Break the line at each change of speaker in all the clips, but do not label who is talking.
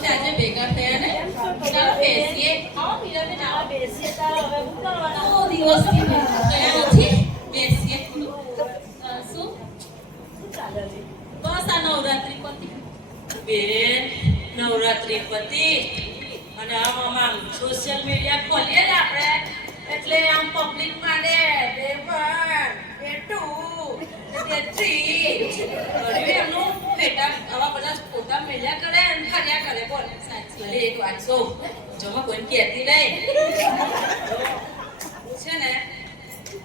દિવસે આજે ભેગા થયા ને? ચાલો બેસીએ. આવો મીરાબેન આવો.
બેસીએ તારે હવે શું કરવાના?
બહુ દિવસથી થયા નથી. બેસીએ શું?
શું ચાલે છે?
બસ આ નવરાત્રી પતિ. બેન નવરાત્રી પતિ. અને આમ સોશિયલ મીડિયા ખોલીએ ને આપણે એટલે આમ પબ્લિક માંડે બે વન બે ટુ બે થ્રી એમનું ફેટા આવા બધા ફોટા મેલ્યા કરે અને ફર્યા કરે બોલ સાચી જમા કોઈ કહેતી નહીં છે ને,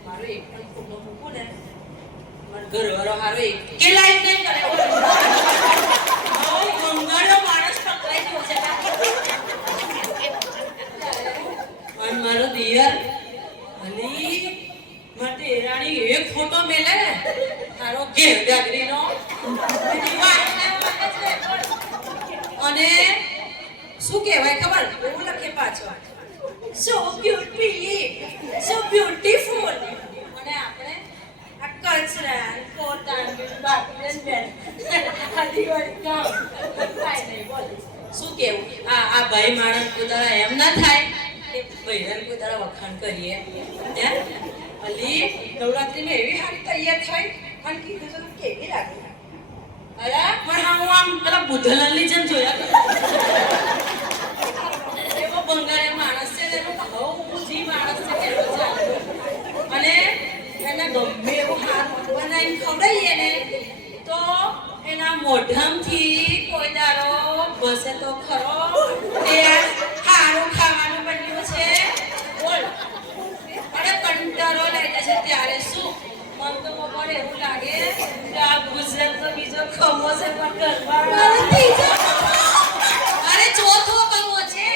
મારો એક પણ ફોટો મૂકું ને મારો ઘરવાળો હારો એક કે લાઈક નહીં કરે. માણસ પકડાઈ ગયો છે. પણ મારો દિયર, અલી માટે રાણી એક ફોટો મેલે ને તારો ઘેર ગાગરીનો એની વાત ના માને છે. અને શું ખબર એવું લખે પાછો. સો બ્યુટી સો બ્યુટીફુલ અને આપણે આ કચરા, પોતાન બાપરે બેન. આ દિવાળી કામ. કાંઈ નહીં, બોલ. શું કેવું? આ આ ભાઈ માણસ પોતાના એમ ના થાય કે બૈરાને પોતાના વખાણ કરીએ. હે? અલી નવરાત્રીમાં એવી સારી તૈયાર થાય અને કીધું તો કેવી લાગે? અરે, પણ હા આમ પેલા બુધલાલની જેમ જોયા બંગાળી માણસ છે ને એનો બહુ બુદ્ધિ માણસ છે એવો ચાલે. અને એને ગમે એવું હાથ બનાવીને ખવડાવીએ ને, તો એના મોઢામથી કોઈ દારો બસે તો ખરો. એ સારું ખાવાનું બન્યું છે. બોલ. અને કંટાળો લઈ જશે ત્યારે શું? મન તો બપોર એવું લાગે કે આ ગુજરાતનો બીજો ખમો છે પણ ઘરવાળો ત્રીજો ખમો. અરે ચોથો ખમો છે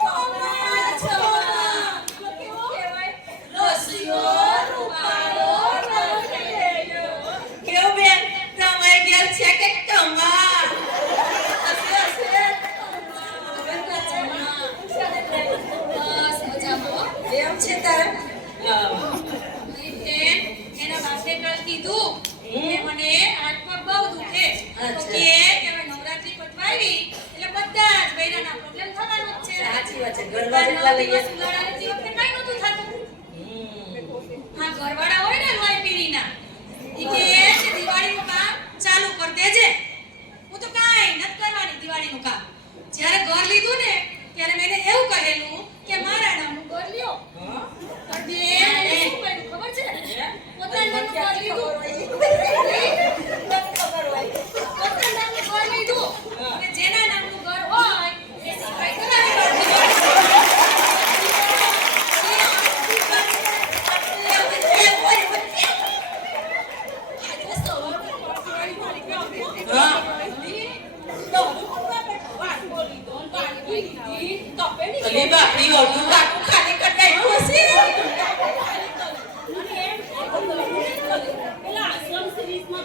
ખમા, છમા. કેવું કહેવાય? રસિયો, રૂપાળો, રંગીલો. કેવું બેન તમારે ઘેર છે કે કમા હશે, હશે. હવે તો છમા. બસ મજામાં એમ છે તારે બેન એના બાપે કાલ કીધું કે મને હાથ પગ બહુ દુખે તો કે કે હવે નવરાત્રી પતવાવી એટલે બધા જ બૈરાના પ્રોબ્લેમ થવાનો જ છે
સાચી વાત છે. ગરબા જેટલા લઈએ.
ઉલાળાની વખતે કાંઈ નહોતું થતું હા ઘરવાળા હોય ને લોહી પીણીના ઈ કે કે દિવાળીનું કામ ચાલુ કર દેજે હું તો કાંઈ નથી કરવાની દિવાળીનું કામ જ્યારે ઘર લીધું ને ત્યારે મેં એને એવું કહેલું કે મારા નામનું ઘર લ્યો પણ બેન, એને શું કર્યું ખબર છે પોતાનું નામનું ઘર લીધું પોતાનું નામનું ઘર લીધું અને જેના નામનું ઘર હોય એ સિવાય કરાવી અલી બાપડી ઓઢું કાકું ખાલી કટાયું હશે.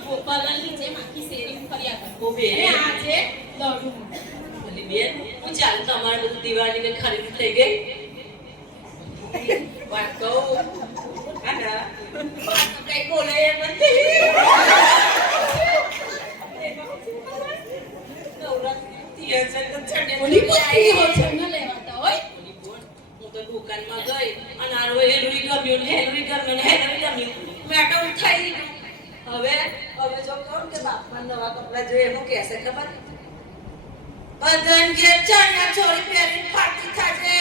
ગોપાલાલની જેમ આખી શેરી ફર્યા કરે.
બેન.
આજે દોડું.
અલી બેન હું ચાલ તમારે બધું દિવાળીની થઈ ગઈ. વાત કહું. આના વાત કઈ બોલે એમ નથી. નવરાત્રી તો
હોય છે, ન લેવાતા હોય.
ઓલી બોલ, હું તો દુકાનમાં ગઈ અને આરો હેલવી ગમ્યું ને હેલવી ગમ્યું ને હેલવી ગમ્યું મેં તો ઉઠાઈ ગયું હવે હવે જો કહું કે બાપમાં નવા કપડાં જોઈએ એનું કહેશે ખબર? બધાને કે ચણિયા છોડી પહેરી ફાટી ખાજે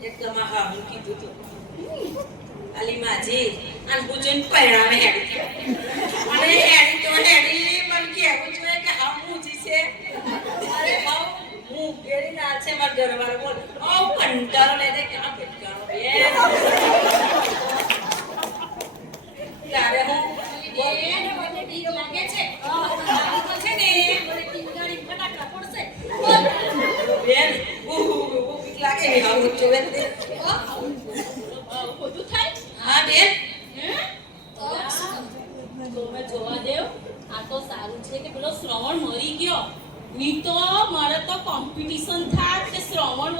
એકદમ હા હું કીધું તું. અલી માજી અને હું પહેરાવે હેડી અને હેડી તો હેડી પણ કેવું જોઈએ કે હા મૂજી છે અરે હાવ હું ગેડી ના છે મારા ઘરવાળો બોલ આવ કંટાળો લે છે કે આ ભટકાણો બે ત્યારે હું
મને બીક લાગે છે. છે ને, મને ટીંગાડી ફટાકડા. બોલ.
બેન ઉહ, બીક લાગે ને આવું જોવે તે.
બધું થાય?
હા બેન
હે? તો મેં જોવા દેવ આ તો સારું છે કે પેલો શ્રવણ મરી ગયો નહીં તો મારે તો કોમ્પિટિશન શ્રવણ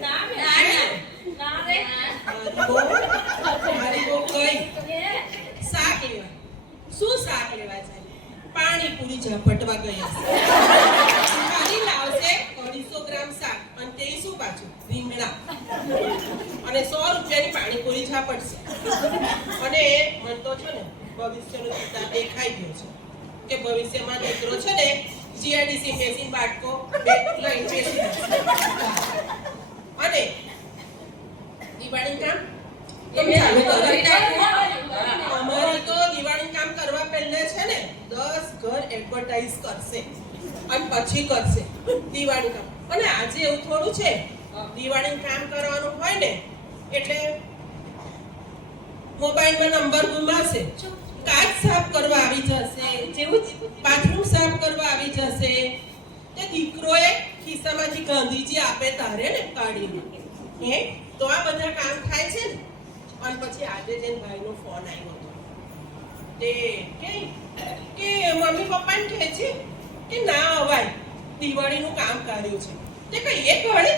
ના, ના.
ના રે
મારી બહુ મારી બહુ કઈ. શાક લેવા. શું શાક લેવા જાય પાણીપુરી ઝપટવા ગયા છે ખાલી લાવશે અઢીસો ગ્રામ શાક અને તે શું પાછું રીંગણા. અને સો રૂપિયાની પાણીપુરી ઝાપટશે અને મને તો છે ને ભવિષ્યનો ચિંતા દેખાઈ ગયો છે. કે ભવિષ્યમાં દીકરો છે ને જીઆઈડીસી મેશિન બાટકો લઈ લઈને બેસી અને દિવાળી કામ. અમારી તો દિવાળી કામ કરવા પહેલા છે ને દસ ઘર એડવર્ટાઇઝ કરશે. અને પછી કરશે. દિવાળી કામ અને આજે એવું થોડું છે દિવાળી કામ કરવાનું હોય ને, એટલે મોબાઈલમાં નંબર ગુમાશે કાચ સાફ કરવા આવી જશે.
જેવું
બાથરૂમ સાફ કરવા આવી જશે. તે દીકરોએ ખિસ્સામાંથી ગાંધીજી આપે તારે ને કાઢીને. હે? તો આ બધા કામ થાય છે ને? અને પછી આજે જેન ભાઈનો ફોન આવ્યો હતો તે કે મમ્મી પપ્પાને કહે છે કે ના અવાય, દિવાળીનું કામ કર્યું છે. તે કઈ એક વળી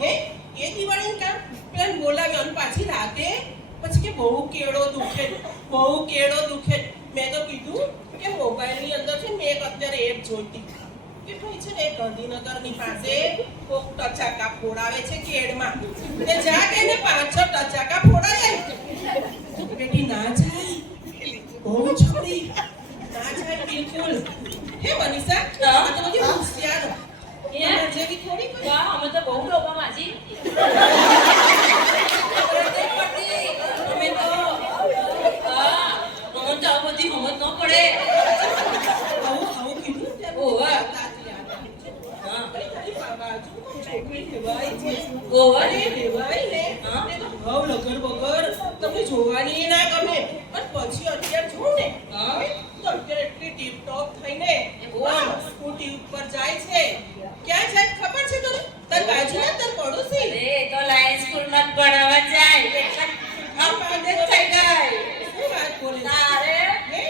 હે? એ દિવાળીનું કામ? પેલા બોલાવ્યો અને પાછી રાતે પછી કે, બહુ કેળો દુખે, બહુ કેળો દુખે. મેં તો કીધું કે, મોબાઈલની અંદર છે મેં એક અત્યારે એપ જોઈતી. કે ભાઈ છે ને, ગાંધીનગરની પાસે કોક ટચાકા ફોડાવે છે કેળમાં ને જા કે ને પાંચ છ ટચાકા ફોડાય બેટી ના જાય. બહુ છોડી ના બિલકુલ હે
બહુ લોકો માજી
બધી સમજ ન પડે
આવું આવું કીધું
ઓવે.
જોવાની ના ગમે પણ પછી અત્યારે જો ને
હા.
તો અત્યારે એટલી ટીપ-ટોપ થઈને
ઓવે.
આમ સ્કૂટી ઉપર જાય છે ક્યાં જાય ખબર છે તને તાર બાજુમાં તાર પડોશી
અરે, એ તો લાયન્સ સ્કૂલમાં જ ભણાવવા જાય એટલે આમ પગે જ થઈ ગઈ
શું વાત બોલે છે?
તારે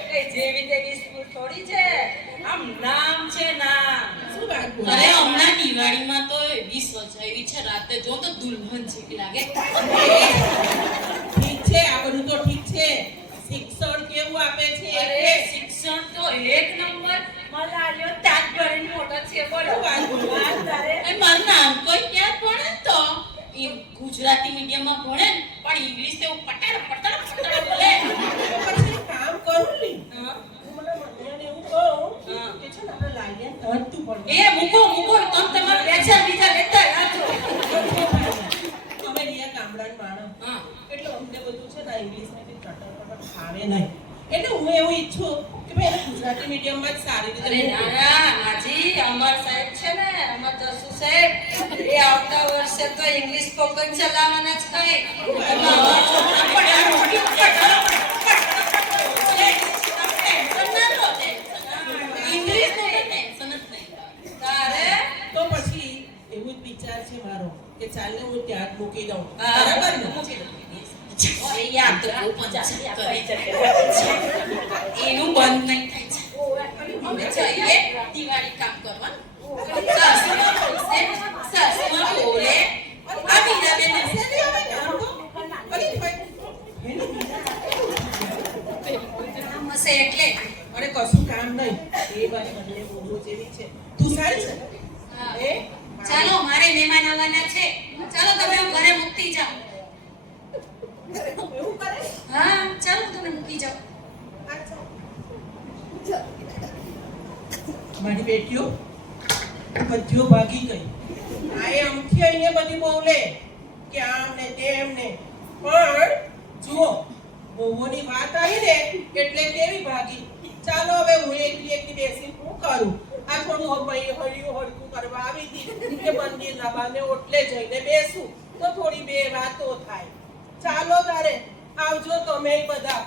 કઈ જેવી તેવી સ્કૂલ થોડી છે આમ નામ છે નામ.
શું
અરે હમણાં દિવાળીમાં તો એવી સજાવી છે રાતે. જો તો દુલ્હન જેવી લાગે.
ઠીક છે આ બધું તો ઠીક છે. શિક્ષણ કેવું આપે છે?
અરે શિક્ષણ તો એક નંબર. મલારીઓ તાજ ભરીને મોટો છે બોલો.
એ મારું નામ કોઈ ક્યાં ભણે તો. એ ગુજરાતી મીડિયમમાં ભણે ને પણ ઇંગ્લિશ તો એવું પટાડ પટાડ પટાડ બોલે
તો પછી એક કામ કરું ને
હા.
હું મને મમ્મીને એવું કહું
હા.
કે છે ને આપણે લાઈને તરતું પડે
એ મૂકો મૂકો તમે તમારા લેક્ચર બીજા લેતા આવજો
અમે રહ્યા ગામડાના માણસ
હા
એટલે અમને બધું છે ને ઇંગ્લિશ ફાવે નહીં. એટલે હું એવું ઈચ્છું કે ભાઈ એને ગુજરાતી મીડિયમમાં જ સારી રીતે
ના ના માજી અમર સાહેબ છે ને અમર જસુ સાહેબ એ આવતા વર્ષે તો ઇંગ્લિશ સ્પોકન ચલાવવાના જ કઈ.
કે ચાલને હું ત્યાં મૂકી દઉં. બરાબર ને?
એ આમ તો બહુ પંચાયત કરી એનું બંધ નહીં થાય. છે અમે જઈએ દિવાળી કામ કરવાનું સાસુમાં બોલશે સાસુમાં બોલે આ મીરાબેન
શેની આવે કામ તો? અરે ભાઈ,
હશે એટલે
અરે કશું કામ નહીં એ વાત મને બોલવું જેવી છે તું સારી છે
હા.
એ
ચાલો મારે મહેમાન આવવાના છે ચાલો તમે ઘરે મૂકી જાઓ
એવું કરે
હા ચાલો તમે મૂકી જાઓ
મારી બેટીઓ, બધીઓ ભાગી ગઈ. આ એ અમથી અહીંયા બધી બોલે કે આમ ને તેમ ને પણ જુઓ બહુઓની વાત આવી ને એટલે કેવી ભાગી. ચાલો હવે હું એકલી એકલી બેસી શું કરું? આ થોડું હળિયું હળકું કરવા આવી હતી કે મંદિરના બાને ઓટલે જઈને બેસું. તો થોડી બે વાતો થાય. ચાલો તારે, આવજો તમે બધા.